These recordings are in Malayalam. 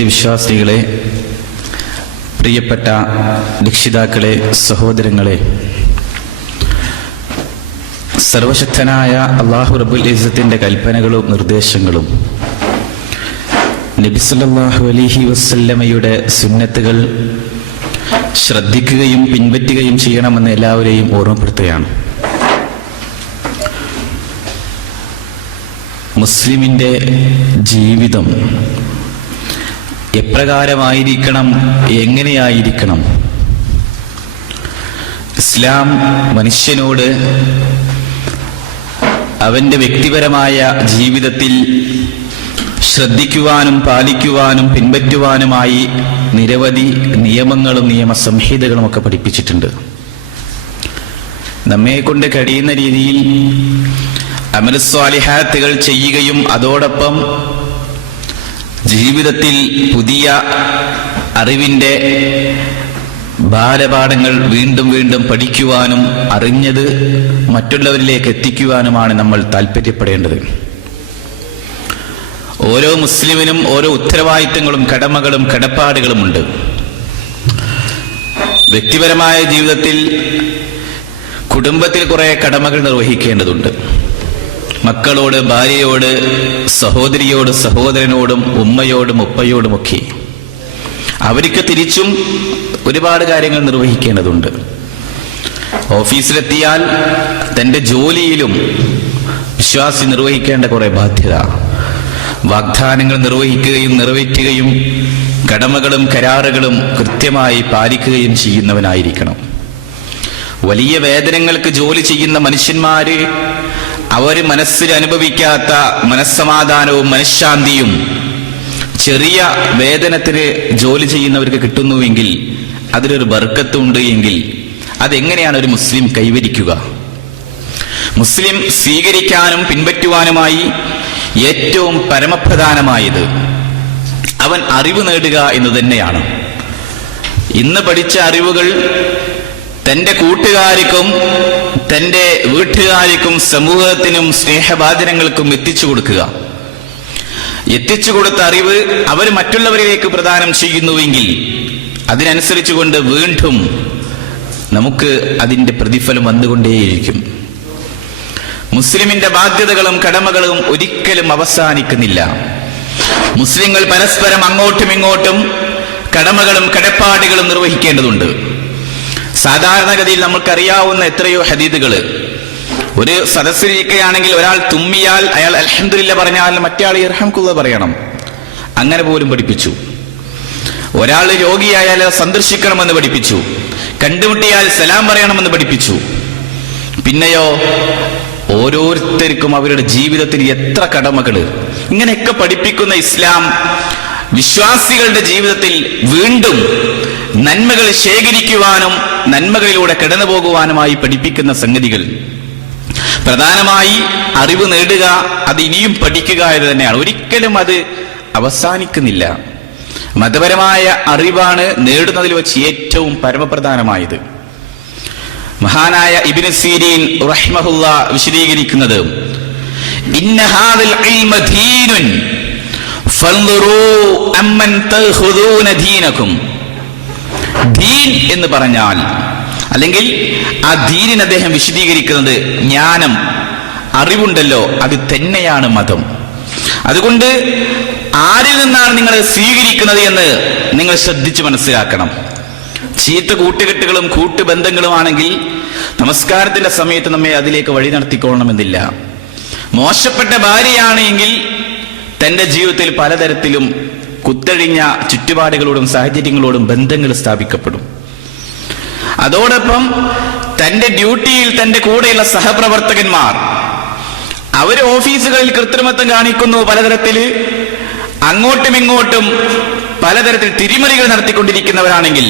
വിശ്വാസികളെ, പ്രിയപ്പെട്ട രക്ഷിതാക്കളെ, സഹോദരങ്ങളെ, സർവശക്തനായ അല്ലാഹു റബ്ബുൽ ഇസ്സത്തിന്റെ കൽപ്പനകളും നിർദ്ദേശങ്ങളും നബി സല്ലല്ലാഹു അലൈഹി വസല്ലമയുടെ സുന്നത്തുകൾ ശ്രദ്ധിക്കുകയും പിൻപറ്റുകയും ചെയ്യണമെന്ന് എല്ലാവരെയും ഓർമ്മപ്പെടുത്തുകയാണ്. മുസ്ലിമിന്റെ ജീവിതം എപ്രകാരമായിരിക്കണം, എങ്ങനെയായിരിക്കണം? ഇസ്ലാം മനുഷ്യനോട് അവന്റെ വ്യക്തിപരമായ ജീവിതത്തിൽ ശ്രദ്ധിക്കുവാനും പാലിക്കുവാനും പിൻപറ്റുവാനുമായി നിരവധി നിയമങ്ങളും നിയമസംഹിതകളും ഒക്കെ പഠിപ്പിച്ചിട്ടുണ്ട്. നമ്മെ കൊണ്ട് കഴിയുന്ന രീതിയിൽ അമലുസ്വാലിഹാത്തുകൾ ചെയ്യുകയും അതോടൊപ്പം ജീവിതത്തിൽ പുതിയ അറിവിന്റെ ബാലപാഠങ്ങൾ വീണ്ടും വീണ്ടും പഠിക്കുവാനും അറിഞ്ഞത് മറ്റുള്ളവരിലേക്ക് എത്തിക്കുവാനുമാണ് നമ്മൾ താല്പര്യപ്പെടേണ്ടത്. ഓരോ മുസ്ലിമിനും ഓരോ ഉത്തരവാദിത്തങ്ങളും കടമകളും കടപ്പാടുകളുമുണ്ട്. വ്യക്തിപരമായ ജീവിതത്തിൽ കുടുംബത്തിൽ കുറെ കടമകൾ നിർവഹിക്കേണ്ടതുണ്ട്. മക്കളോട്, ഭാര്യയോട്, സഹോദരിയോട്, സഹോദരനോടും, ഉമ്മയോടും ഉപ്പയോടുമൊക്കെ അവർക്ക് തിരിച്ചും ഒരുപാട് കാര്യങ്ങൾ നിർവഹിക്കേണ്ടതുണ്ട്. ഓഫീസിലെത്തിയാൽ തന്റെ ജോലിയിലും വിശ്വാസി നിർവഹിക്കേണ്ട കുറെ ബാധ്യത, വാഗ്ദാനങ്ങൾ നിർവഹിക്കുകയും നിറവേറ്റുകയും കടമകളും കരാറുകളും കൃത്യമായി പാലിക്കുകയും ചെയ്യുന്നവനായിരിക്കണം. വലിയ വേതനങ്ങൾക്ക് ജോലി ചെയ്യുന്ന മനുഷ്യന്മാര് അവർ മനസ്സിൽ അനുഭവിക്കാത്ത മനസ്സമാധാനവും മനഃശാന്തിയും ചെറിയ വേതനത്തിന് ജോലി ചെയ്യുന്നവർക്ക് കിട്ടുന്നുവെങ്കിൽ അതിലൊരു ബർക്കത്തുണ്ട് എങ്കിൽ അതെങ്ങനെയാണ് ഒരു മുസ്ലിം കൈവരിക്കുക? മുസ്ലിം സ്വീകരിക്കാനും പിൻപറ്റുവാനുമായി ഏറ്റവും പരമപ്രധാനമായത് അവൻ അറിവ് നേടുക എന്ന് തന്നെയാണ്. ഇന്ന് പഠിച്ച അറിവുകൾ തന്റെ കൂട്ടുകാർക്കും തന്റെ വീട്ടുകാർക്കും സമൂഹത്തിനും സ്നേഹഭാജനങ്ങൾക്കും എത്തിച്ചു കൊടുക്കുക. എത്തിച്ചു കൊടുത്ത അറിവ് അവർ മറ്റുള്ളവരിലേക്ക് പ്രദാനം ചെയ്യുന്നുവെങ്കിൽ അതിനനുസരിച്ചുകൊണ്ട് വീണ്ടും നമുക്ക് അതിന്റെ പ്രതിഫലം വന്നുകൊണ്ടേയിരിക്കും. മുസ്ലിമിന്റെ ബാധ്യതകളും കടമകളും ഒരിക്കലും അവസാനിക്കുന്നില്ല. മുസ്ലിങ്ങൾ പരസ്പരം അങ്ങോട്ടും ഇങ്ങോട്ടും കടമകളും കടപ്പാടുകളും നിർവഹിക്കേണ്ടതുണ്ട്. സാധാരണഗതിയിൽ നമുക്കറിയാവുന്ന എത്രയോ ഹദീദുകൾ. ഒരു സദസ്സിലിരിക്കുകയാണെങ്കിൽ ഒരാൾ തുമ്മിയാൽ അയാൾ അൽഹംദുലില്ലാ പറഞ്ഞാൽ മറ്റേ ഇർഹംകുല്ലാ പറയണം. അങ്ങനെ പോലും പഠിപ്പിച്ചു. ഒരാൾ രോഗിയായാൽ സന്ദർശിക്കണമെന്ന് പഠിപ്പിച്ചു. കണ്ടുമുട്ടിയാൽ സലാം പറയണമെന്ന് പഠിപ്പിച്ചു. പിന്നെയോ ഓരോരുത്തർക്കും അവരുടെ ജീവിതത്തിൽ എത്ര കടമകള്. ഇങ്ങനെയൊക്കെ പഠിപ്പിക്കുന്ന ഇസ്ലാം വിശ്വാസികളുടെ ജീവിതത്തിൽ വീണ്ടും നന്മകൾ ശേഖരിക്കുവാനും നന്മകളിലൂടെ കടന്നു പോകുവാനുമായി പഠിപ്പിക്കുന്ന സംഗതികൾ. പ്രധാനമായി അറിവ് നേടുക, അത് ഇനിയും പഠിക്കുക എന്ന് തന്നെയാണ്. ഒരിക്കലും അത് അവസാനിക്കുന്നില്ല. മതപരമായ അറിവാണ് നേടുന്നതിൽ വെച്ച് ഏറ്റവും പരമപ്രധാനമായത്. മഹാനായ ഇബ്നു സീരീൻ റഹിമഹുല്ലാ വിശദീകരിക്കുന്നത്, ഇന്ന ഹാദൽ ഇൽമ ദീനുൻ ഫൻദുറൂ അമ്മൻ തഖുദൂന ദീനകും. ദീൻ എന്ന് പറഞ്ഞാൽ, അല്ലെങ്കിൽ ആ ദീനിനെ അദ്ദേഹം വിശദീകരിക്കുന്നത് ജ്ഞാനം, അറിവുണ്ടല്ലോ, അത് തന്നെയാണ് മതം. അതുകൊണ്ട് ആരിൽ നിന്നാണ് നിങ്ങൾ സ്വീകരിക്കുന്നത് എന്ന് നിങ്ങൾ ശ്രദ്ധിച്ച് മനസ്സിലാക്കണം. ചീത്ത കൂട്ടുകെട്ടുകളും കൂട്ടുബന്ധങ്ങളുമാണെങ്കിൽ നമസ്കാരത്തിന്റെ സമയത്ത് നമ്മെ അതിലേക്ക് വഴി നടത്തിക്കൊള്ളണമെന്നില്ല. മോശപ്പെട്ട ഭാര്യയാണ് എങ്കിൽ തന്റെ ജീവിതത്തിൽ പലതരത്തിലും കുത്തഴിഞ്ഞ ചുറ്റുപാടുകളോടും സാഹചര്യങ്ങളോടും ബന്ധങ്ങൾ സ്ഥാപിക്കപ്പെടും. അതോടൊപ്പം തന്റെ ഡ്യൂട്ടിയിൽ തന്റെ കൂടെയുള്ള സഹപ്രവർത്തകന്മാർ അവർ ഓഫീസുകളിൽ കൃത്രിമത്വം കാണിക്കുന്നു. പലതരത്തില് അങ്ങോട്ടും ഇങ്ങോട്ടും പലതരത്തിൽ തിരിമറികൾ നടത്തിക്കൊണ്ടിരിക്കുന്നവരാണെങ്കിൽ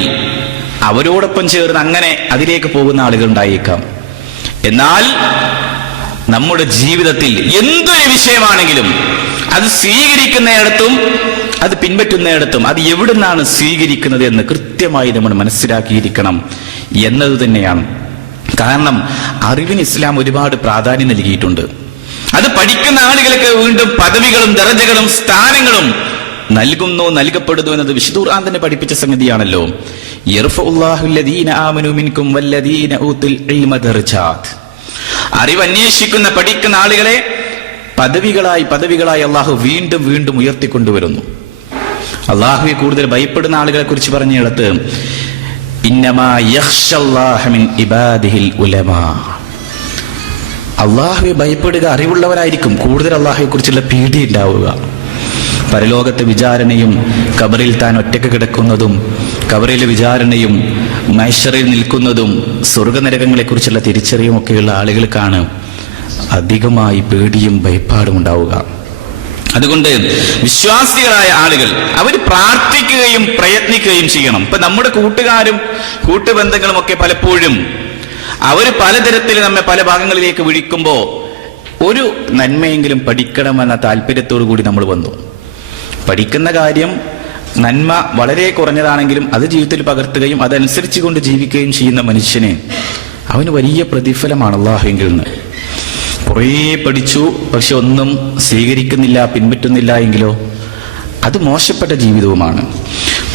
അവരോടൊപ്പം ചേർന്ന് അങ്ങനെ അതിലേക്ക് പോകുന്ന ആളുകൾ ഉണ്ടായേക്കാം. എന്നാൽ നമ്മുടെ ജീവിതത്തിൽ എന്തൊരു വിഷയമാണെങ്കിലും അത് സ്വീകരിക്കുന്നിടത്തും അത് പിൻപറ്റുന്നിടത്തും അത് എവിടുന്നാണ് സ്വീകരിക്കുന്നത് എന്ന് കൃത്യമായി നമ്മൾ മനസ്സിലാക്കിയിരിക്കണം എന്നത് തന്നെയാണ്. കാരണം അറിവിന് ഇസ്ലാം ഒരുപാട് പ്രാധാന്യം നൽകിയിട്ടുണ്ട്. അത് പഠിക്കുന്ന ആളുകൾക്ക് വീണ്ടും പദവികളും ദറജകളും സ്ഥാനങ്ങളും നൽകുന്നു, നൽകപ്പെടുന്നു എന്നത് വിശുദ്ധ ഖുർആൻ തന്നെ പഠിപ്പിച്ച സംഗതിയാണല്ലോ. യർഫഉല്ലാഹു അല്ലദീന ആമനു മിൻകും വല്ലദീന ഊതുൽ ഇൽമ ദർജാത്ത്. അറിവ് അന്വേഷിക്കുന്ന, പഠിക്കുന്ന ആളുകളെ പദവികളായി അള്ളാഹു വീണ്ടും വീണ്ടും ഉയർത്തിക്കൊണ്ടുവരുന്നു. അള്ളാഹുവെ കൂടുതൽ ഭയപ്പെടുന്ന ആളുകളെ കുറിച്ച് പറഞ്ഞിടത്ത് ഇന്നമാ യഖ്ശല്ലാഹ മിൻ ഇബാദിഹിൽ ഉലമാ. അള്ളാഹുവെ ഭയപ്പെടുക അറിവുള്ളവരായിരിക്കും കൂടുതൽ അള്ളാഹുവെ കുറിച്ചുള്ള പേടി ഉണ്ടാവുക. പരലോകത്തെ വിചാരണയും ഖബറിൽ താൻ ഒറ്റക്ക് കിടക്കുന്നതും ഖബറിലെ വിചാരണയും മഹ്ശറിൽ നിൽക്കുന്നതും സ്വർഗനരകങ്ങളെ കുറിച്ചുള്ള തിരിച്ചറിവും ഒക്കെയുള്ള ആളുകൾക്കാണ് അധികമായി പേടിയും ഭയപ്പാടും ഉണ്ടാവുക. അതുകൊണ്ട് വിശ്വാസികളായ ആളുകൾ അവർ പ്രാർത്ഥിക്കുകയും പ്രയത്നിക്കുകയും ചെയ്യണം. ഇപ്പൊ നമ്മുടെ കൂട്ടുകാരും കൂട്ടുബന്ധങ്ങളും ഒക്കെ പലപ്പോഴും അവർ പലതരത്തിൽ നമ്മെ പല ഭാഗങ്ങളിലേക്ക് വിളിക്കുമ്പോ ഒരു നന്മയെങ്കിലും പഠിക്കണമെന്ന താല്പര്യത്തോടു കൂടി നമ്മൾ വന്നു. പഠിക്കുന്ന കാര്യം നന്മ വളരെ കുറഞ്ഞതാണെങ്കിലും അത് ജീവിതത്തിൽ പകർത്തുകയും അതനുസരിച്ച് കൊണ്ട് ജീവിക്കുകയും ചെയ്യുന്ന മനുഷ്യന് അവന് വലിയ പ്രതിഫലമാണ് അല്ലാഹുവിങ്കിൽ നിന്ന്. കുറേ പഠിച്ചു പക്ഷെ ഒന്നും സ്വീകരിക്കുന്നില്ല, പിൻപറ്റുന്നില്ല എങ്കിലോ അത് മോശപ്പെട്ട ജീവിതവുമാണ്.